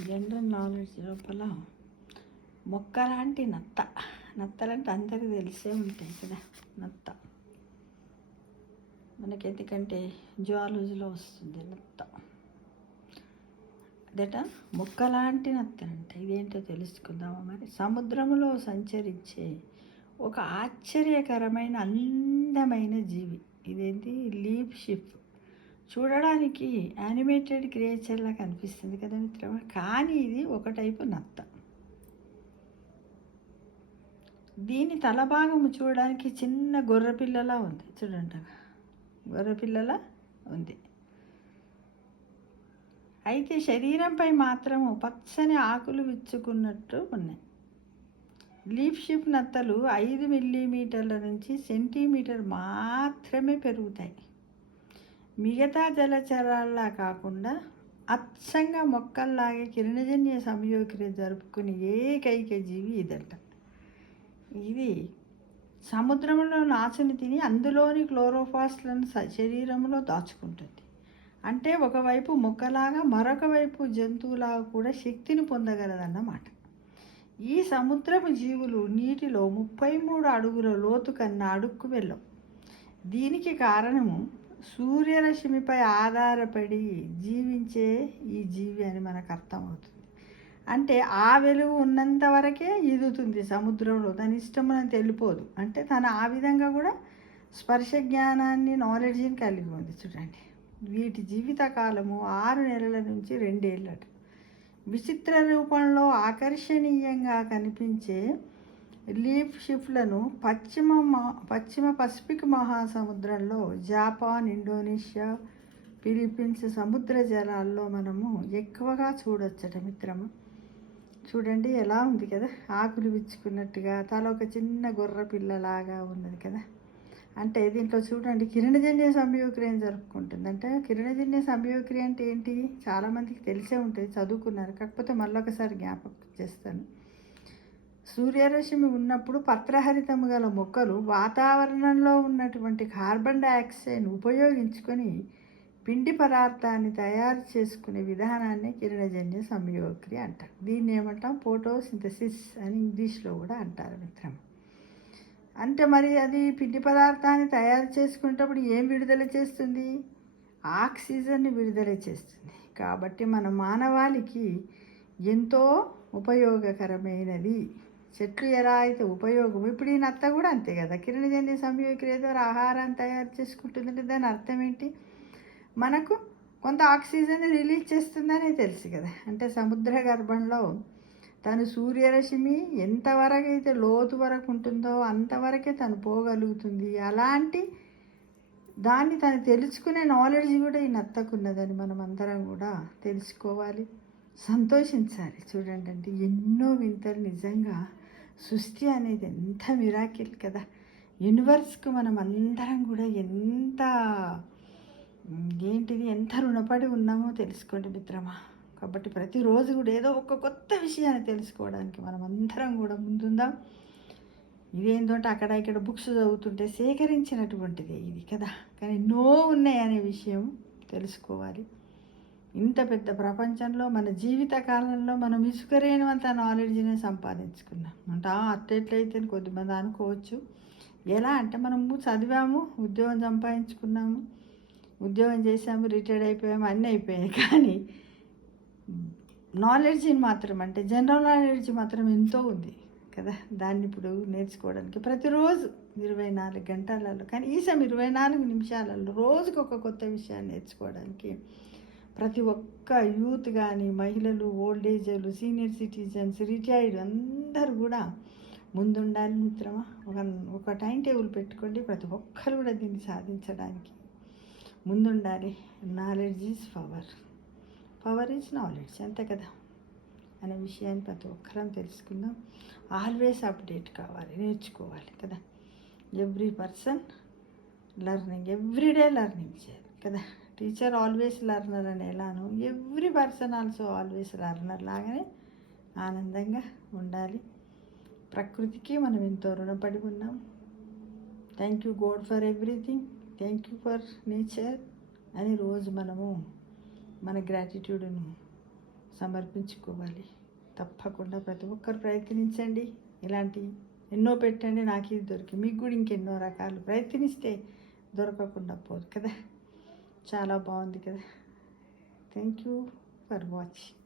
General knowledge లోపల మొక్క లాంటి నత్తలంటే అందరికీ తెలిసే ఉంటాయి కదా. నత్త మనకి ఎందుకంటే జువాలజీలో వస్తుంది నత్త. అదేట మొక్క లాంటి నత్తలంటే ఇదేంటో తెలుసుకుందామా మరి. సముద్రంలో సంచరించే ఒక ఆశ్చర్యకరమైన అందమైన జీవి ఇదేంటి, లీప్ షిప్. చూడడానికి యానిమేటెడ్ క్రియేచర్లా కనిపిస్తుంది కదా మిత్రమా, కానీ ఇది ఒక టైపు నత్త. దీని తల భాగము చూడడానికి చిన్న గొర్రెపిల్లలా ఉంది, చూడండి గొర్రెపిల్లలా ఉంది. అయితే శరీరంపై మాత్రము పచ్చని ఆకులు విచ్చుకున్నట్టు ఉన్నాయి. లీఫ్ షిప్ నత్తలు 5 మిల్లీమీటర్ల నుంచి సెంటీమీటర్ మాత్రమే పెరుగుతాయి. మిగతా జలచరాల్లా కాకుండా అచ్చంగా మొక్కల్లాగే కిరణజన్య సంయోగక్రియ జరుపుకునే ఏకైక జీవి ఇదంట. ఇది సముద్రంలో నాచుని తిని అందులోని క్లోరోఫాస్లను శరీరంలో దాచుకుంటుంది. అంటే ఒకవైపు మొక్కలాగా మరొక వైపు జంతువులాగా కూడా శక్తిని పొందగలదన్నమాట. ఈ సముద్రపు జీవులు నీటిలో 33 అడుగుల లోతు కన్నా అడుక్కు వెళ్ళవు. దీనికి కారణము సూర్యరశ్మిపై ఆధారపడి జీవించే ఈ జీవి అని మనకు అర్థమవుతుంది. అంటే ఆ వెలుగు ఉన్నంత వరకే ఈదుతుంది సముద్రంలో, దాని ఇష్టం అని తెలిపోదు. అంటే తను ఆ విధంగా కూడా స్పర్శ జ్ఞానాన్ని, నాలెడ్జిని కలిగి ఉంది. చూడండి, వీటి జీవితకాలము 6 నెలల నుంచి 2 ఏళ్ళట. విచిత్ర రూపంలో ఆకర్షణీయంగా కనిపించే లీఫ్ షిప్లను పశ్చిమ పసిఫిక్ మహాసముద్రంలో, జపాన్, ఇండోనేషియా, ఫిలిప్పీన్స్ సముద్ర జలాల్లో మనము ఎక్కువగా చూడొచ్చట మిత్రమా. చూడండి ఎలా ఉంది కదా, ఆకులు విచ్చుకున్నట్టుగా, తల ఒక చిన్న గొర్రె పిల్లలాగా ఉన్నది కదా. అంటే దీంట్లో చూడండి కిరణజన్య సంయోగక్రియ జరుపుకుంటుంది. అంటే కిరణజన్య సంయోగక్రియ అంటే ఏంటి, చాలామందికి తెలిసే ఉంటుంది, చదువుకున్నారు. కాకపోతే మళ్ళొకసారి జ్ఞాపకం చేస్తాను. సూర్యరశ్మి ఉన్నప్పుడు పత్రహరితము గల మొక్కలు వాతావరణంలో ఉన్నటువంటి కార్బన్ డైఆక్సైడ్ను ఉపయోగించుకొని పిండి పదార్థాన్ని తయారు చేసుకునే విధానాన్ని కిరణజన్య సంయోగక్రియ అంటారు. దీన్ని ఏమంటాం, ఫోటోసింథసిస్ అని ఇంగ్లీష్లో కూడా అంటారు మిత్రం. అంటే మరి అది పిండి పదార్థాన్ని తయారు చేసుకునేటప్పుడు ఏం విడుదల చేస్తుంది, ఆక్సిజన్ని విడుదల చేస్తుంది. కాబట్టి మన మానవాళికి ఎంతో ఉపయోగకరమైనది. చెట్లు ఎలా అయితే ఉపయోగం, ఇప్పుడు ఈ నత్త కూడా అంతే కదా, కిరణజన్య సంయోగక్రియ ద్వారా ఆహారాన్ని తయారు చేసుకుంటుందంటే దాని అర్థం ఏంటి, మనకు కొంత ఆక్సిజన్ రిలీజ్ చేస్తుందని తెలుసు కదా. అంటే సముద్ర గర్భంలో తను సూర్యరశ్మి ఎంతవరకు అయితే లోతు వరకు ఉంటుందో అంతవరకే తను పోగలుగుతుంది. అలాంటి దాన్ని తను తెలుసుకునే నాలెడ్జ్ కూడా ఈ నత్తకున్నదని మనం అందరం కూడా తెలుసుకోవాలి, సంతోషించాలి. చూడండి, అంటే ఎన్నో వింతలు. నిజంగా సృష్టి అనేది ఎంత మిరాకిల్ కదా. యూనివర్స్కు మనం అందరం కూడా ఎంత ఎంత రుణపడి ఉన్నామో తెలుసుకోండి మిత్రమా. కాబట్టి ప్రతిరోజు కూడా ఏదో ఒక కొత్త విషయాన్ని తెలుసుకోవడానికి మనం అందరం కూడా ముందుందాం. ఇదేంటంటే అక్కడ ఇక్కడ బుక్స్ చదువుతుంటే సేకరించినటువంటిది ఇది కదా, కానీ ఎన్నో ఉన్నాయి అనే విషయం తెలుసుకోవాలి. ఇంత పెద్ద ప్రపంచంలో మన జీవిత కాలంలో మనం ఇసుకరేనంత నాలెడ్జ్నే సంపాదించుకున్నాం. అంటే అట్లయితే కొద్దిమంది అనుకోవచ్చు, ఎలా అంటే మనము చదివాము, ఉద్యోగం సంపాదించుకున్నాము, ఉద్యోగం చేసాము, రిటైర్డ్ అయిపోయాము, అన్నీ అయిపోయాయి. కానీ నాలెడ్జ్ని మాత్రం, అంటే జనరల్ నాలెడ్జ్ మాత్రం ఎంతో ఉంది కదా. దాన్ని ఇప్పుడు నేర్చుకోవడానికి ప్రతిరోజు 24 గంటలలో, కనీసం 24 నిమిషాలలో రోజుకు ఒక కొత్త విషయాన్ని నేర్చుకోవడానికి ప్రతి ఒక్క యూత్ కానీ, మహిళలు, ఓల్డ్ ఏజ్లు, సీనియర్ సిటిజన్స్, రిటైర్డ్ అందరూ కూడా ముందుండాలి మిత్రమా. ఒక టైం టేబుల్ పెట్టుకోండి, ప్రతి ఒక్కరు కూడా దీన్ని సాధించడానికి ముందుండాలి. Knowledge is power, power is knowledge, అంతే కదా అనే విషయాన్ని ప్రతి ఒక్కరం తెలుసుకుందాం. ఆల్వేస్ అప్డేట్ కావాలి, నేర్చుకోవాలి కదా. Every person learning, everyday learning చేయాలి కదా. టీచర్ ఆల్వేస్ లర్నర్ అని ఎలానో every person also always learner లాగానే ఆనందంగా ఉండాలి. ప్రకృతికి మనం ఎంతో రుణపడి ఉన్నాం. Thank you God for everything, thank you for nature అని రోజు మనము మన గ్రాటిట్యూడ్ను సమర్పించుకోవాలి. తప్పకుండా ప్రతి ఒక్కరు ప్రయత్నించండి. ఇలాంటి ఎన్నో పెట్టండి. నాకు ఇది దొరికి మీకు కూడా ఇంకెన్నో రకాలు ప్రయత్నిస్తే దొరకకుండా పోదు కదా. చాలా బాగుంది కదా. Thank you for watching.